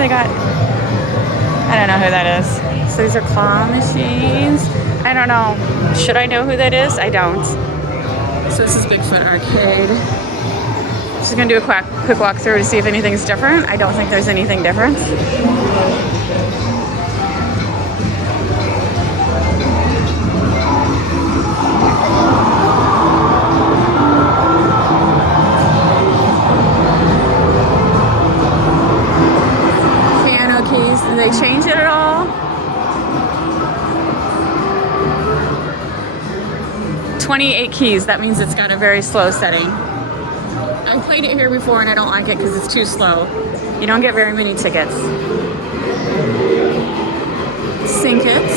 they got? I don't know who that is. So these are claw machines. I don't know. Should I know who that is? I don't. So this is Bigfoot Arcade. Just gonna do a quick walk through to see if anything's different. I don't think there's anything different. Piano keys, did they change it at all? 28 keys, that means it's got a very slow setting. I've played it here before and I don't like it because it's too slow. You don't get very many tickets. Sink it.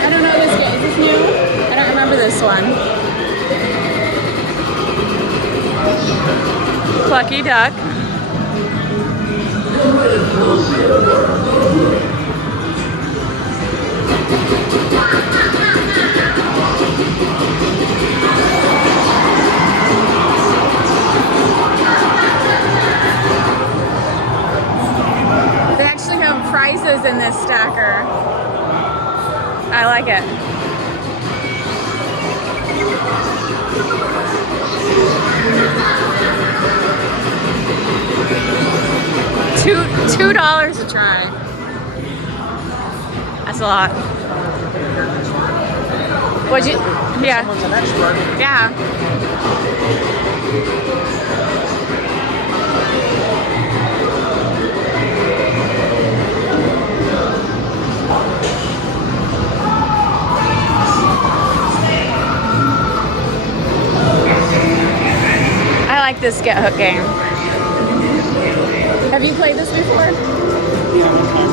I don't know this game. Is this new? I don't remember this one. Plucky Duck. They actually have prizes in this stacker. I like it. $2 a try. That's a lot. What'd you? Yeah. Yeah. I like this get hook game. Have you played this before? Yeah, one time.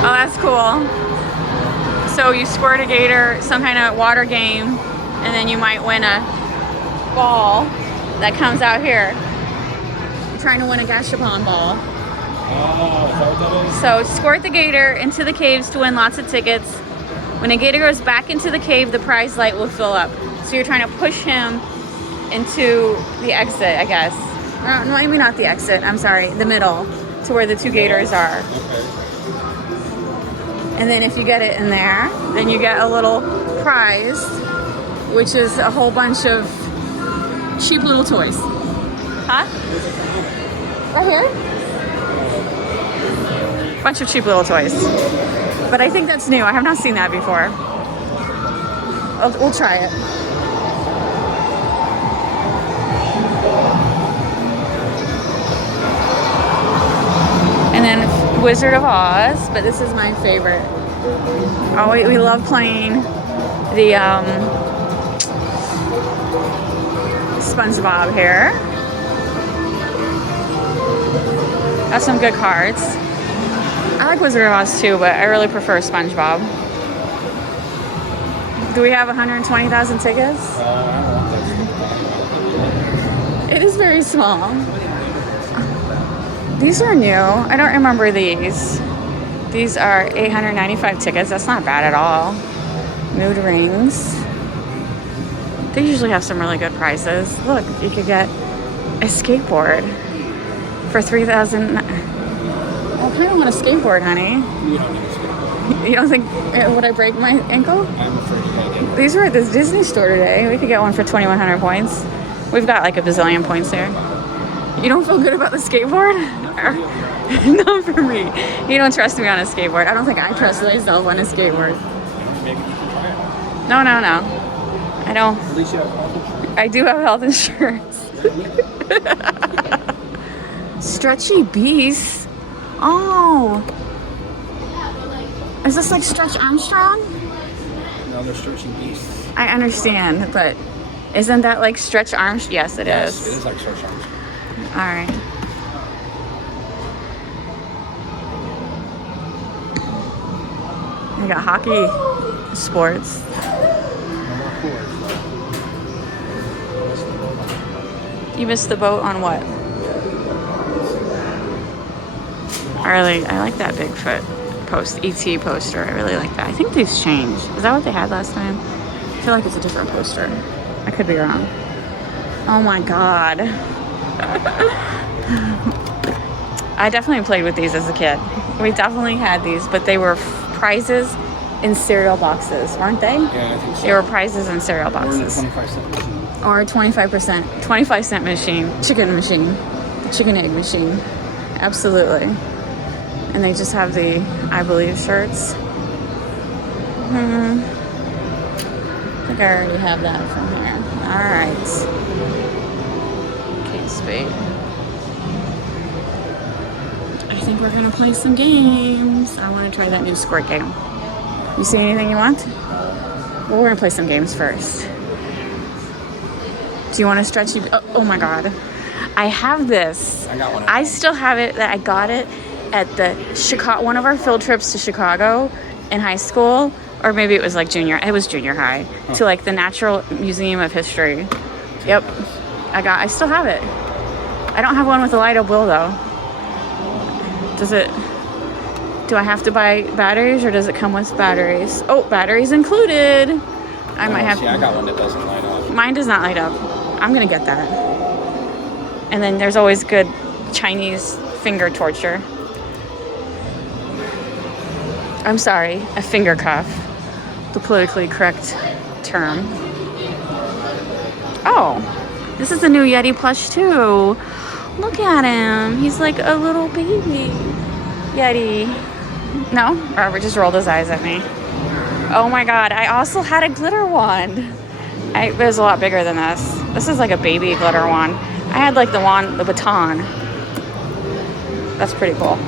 Oh, that's cool. So you squirt a gator, some kind of water game, and then you might win a ball that comes out here. You're trying to win a gashapon ball. Oh, is that what that is? So squirt the gator into the caves to win lots of tickets. When a gator goes back into the cave, the prize light will fill up. So you're trying to push him into the exit, I guess. No, maybe not the exit. I'm sorry, the middle, to where the two gators are. Okay. And then if you get it in there, then you get a little prize, which is a whole bunch of cheap little toys. Huh? Right here? Bunch of cheap little toys. But I think that's new. I have not seen that before. We'll try it. And then Wizard of Oz, but this is my favorite. Oh, we love playing the SpongeBob here. That's some good cards. I like Wizard of Oz too, but I really prefer SpongeBob. Do we have 120,000 tickets? I don't want this. It is very small. These are new. I don't remember these. These are 895 tickets. That's not bad at all. Mood rings. They usually have some really good prices. Look, you could get a skateboard for 3,000. I kind of want a skateboard, honey. You don't need a skateboard. You don't think, would I break my ankle? I'm afraid you might get These were at this Disney store today. We could get one for 2,100 points. We've got like a bazillion points there. You don't feel good about the skateboard? Not for me. You don't trust me on a skateboard. I don't think I trust myself on a skateboard. Maybe you can try it. No. I don't. At least you have health insurance. I do have health insurance. Stretchy beasts. Oh. Is this like Stretch Armstrong? No, they're stretching beasts. I understand, but isn't that like Stretch Armstrong? Yes, it Yes, is. it is like stretch arms. All right. I got hockey sports. No more cooler. You missed the boat on what? I like that Bigfoot ET poster. I really like that. I think these changed. Is that what they had last time? I feel like it's a different poster. I could be wrong. Oh my god. I definitely played with these as a kid. We definitely had these, but they were prizes in cereal boxes, weren't they? Yeah, I think so. They were prizes in cereal boxes. Or a 25-cent machine. 25-cent machine. Chicken machine. Chicken egg machine. Absolutely. And they just have the I Believe shirts. I think I already have that from here. Alright. Kate Spade. I think we're gonna play some games. I want to try that new squirt game. You see anything you want? Well, we're gonna play some games first. Do you want to stretch? Oh my god. I have this. I got one. I still have it. I got it at the one of our field trips to Chicago in high school, or maybe it was like it was junior high, to like the Natural Museum of History. Yep. I still have it. I don't have one with a light up wheel though. Do I have to buy batteries, or does it come with batteries? Oh, batteries included. I might have. See, I got one that doesn't light up. Mine does not light up. I'm gonna get that. And then there's always good Chinese finger torture. I'm sorry, a finger cuff. The politically correct term. Oh, this is a new Yeti plush too. Look at him. He's like a little baby Yeti. No? Robert just rolled his eyes at me. Oh my god, I also had a glitter wand. It was a lot bigger than this. This is like a baby glitter wand. I had like the baton. That's pretty cool.